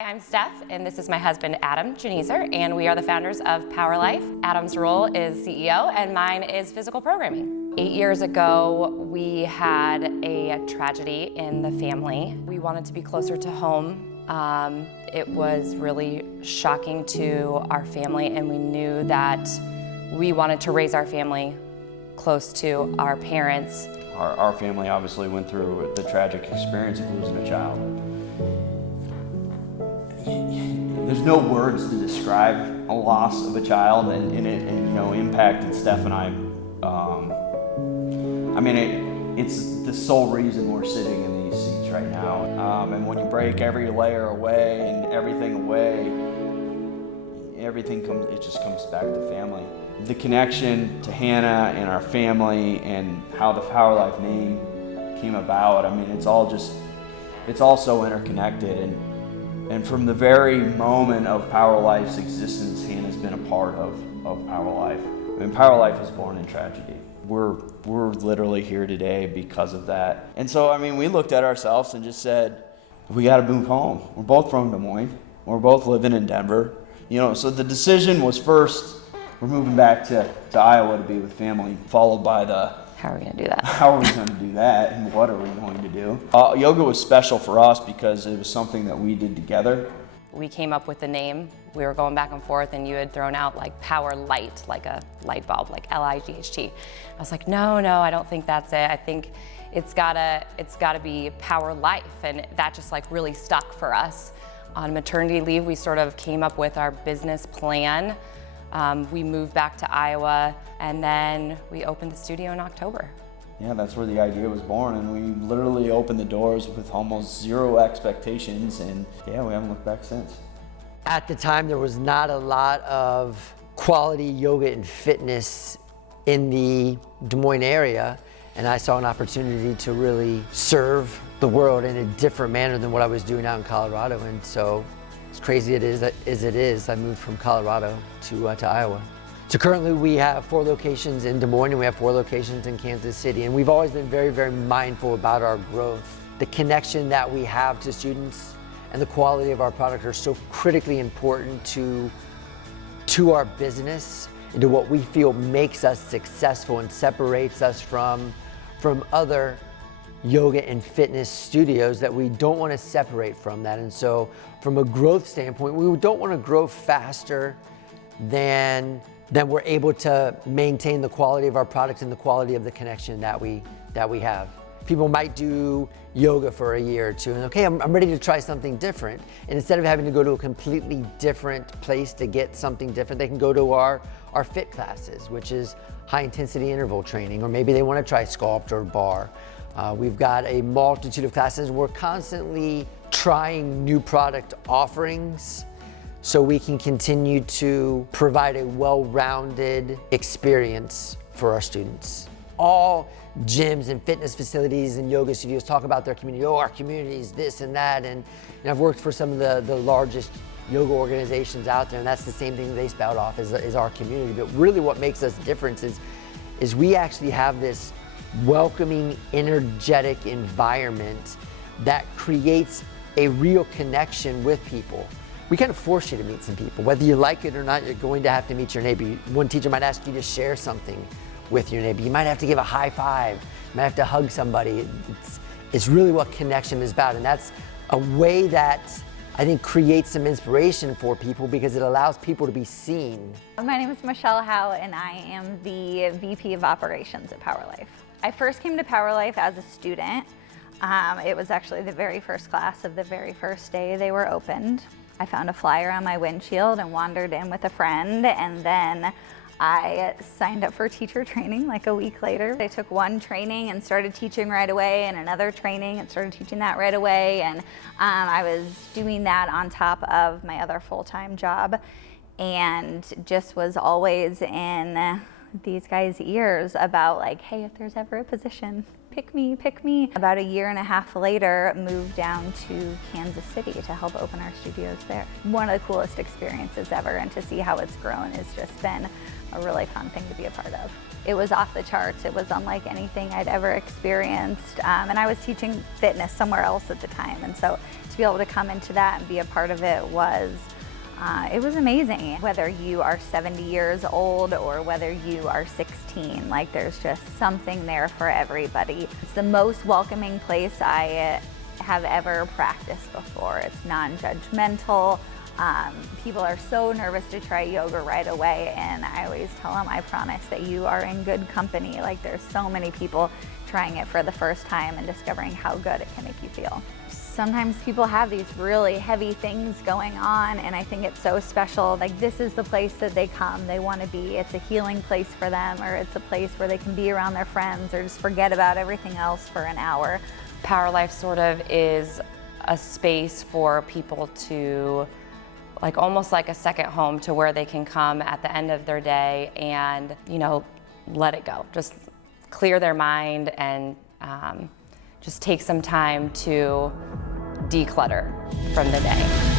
I'm Steph, and this is my husband, Adam Geneser, and we are the founders of Power Life. Adam's role is CEO, and mine is physical programming. 8 years ago, we had a tragedy in the family. We wanted to be closer to home. It was really shocking to our family, and we knew that we wanted to raise our family close to our parents. Our family obviously went through the tragic experience of losing a child. There's no words to describe a loss of a child, and it impacted Steph and I. It's the sole reason we're sitting in these seats right now. And when you break every layer away and everything away, it just comes back to family. The connection to Hannah and our family and how the Power Life name came about, it's all so interconnected. And from the very moment of Power Life's existence, Hannah's been a part of Power Life. Power Life was born in tragedy. We're literally here today because of that. And so, we looked at ourselves and just said, we gotta move home. We're both from Des Moines. We're both living in Denver. So the decision was first, we're moving back to Iowa to be with family, followed by how are we going to do that? How are we going to do that, and what are we going to do? Yoga was special for us because it was something that we did together. We came up with the name. We were going back and forth, and you had thrown out like Power Light, like a light bulb, like L-I-G-H-T. I was like, no, I don't think that's it. I think it's gotta be Power Life, and that just like really stuck for us. On maternity leave, we sort of came up with our business plan. We moved back to Iowa, and then we opened the studio in October. Yeah, that's where the idea was born, and we literally opened the doors with almost zero expectations, and yeah, we haven't looked back since. At the time, there was not a lot of quality yoga and fitness in the Des Moines area, and I saw an opportunity to really serve the world in a different manner than what I was doing out in Colorado, and so as crazy as it is, I moved from Colorado to Iowa. So currently we have 4 locations in Des Moines and we have 4 locations in Kansas City, and we've always been very, very mindful about our growth. The connection that we have to students and the quality of our product are so critically important to our business and to what we feel makes us successful and separates us from other yoga and fitness studios, that we don't want to separate from that. And so from a growth standpoint, we don't want to grow faster than we're able to maintain the quality of our product and the quality of the connection that we have. People might do yoga for a year or two and okay, I'm ready to try something different. And instead of having to go to a completely different place to get something different, they can go to our fit classes, which is high intensity interval training, or maybe they want to try sculpt or bar. We've got a multitude of classes. We're constantly trying new product offerings so we can continue to provide a well-rounded experience for our students. All gyms and fitness facilities and yoga studios talk about their community. Oh, our community is this and that. And I've worked for some of the largest yoga organizations out there, and that's the same thing they spout off is our community. But really what makes us different is we actually have this welcoming, energetic environment that creates a real connection with people. We kind of force you to meet some people. Whether you like it or not, you're going to have to meet your neighbor. One teacher might ask you to share something with your neighbor. You might have to give a high five. You might have to hug somebody. It's really what connection is about, and that's a way that I think creates some inspiration for people because it allows people to be seen. My name is Michelle Howe, and I am the VP of Operations at Power Life. I first came to Power Life as a student. It was actually the very first class of the very first day they were opened. I found a flyer on my windshield and wandered in with a friend, and then I signed up for teacher training like a week later. I took one training and started teaching right away, and another training and started teaching that right away, and I was doing that on top of my other full-time job, and just was always in these guys' ears about like, hey, if there's ever a position, pick me, pick me. About a year and a half later, moved down to Kansas City to help open our studios there. One of the coolest experiences ever, and to see how it's grown has just been a really fun thing to be a part of. It was off the charts. It was unlike anything I'd ever experienced. And I was teaching fitness somewhere else at the time. And so to be able to come into that and be a part of it was amazing. Whether you are 70 years old or whether you are 16, like there's just something there for everybody. It's the most welcoming place I have ever practiced before. It's non-judgmental. People are so nervous to try yoga right away, and I always tell them, I promise that you are in good company. Like there's so many people trying it for the first time and discovering how good it can make you feel. Sometimes people have these really heavy things going on, and I think it's so special. Like this is the place that they come, they want to be. It's a healing place for them, or it's a place where they can be around their friends or just forget about everything else for an hour. Power Life sort of is a space for people to, like almost like a second home, to where they can come at the end of their day and, you know, let it go. Just clear their mind and just take some time to declutter from the day.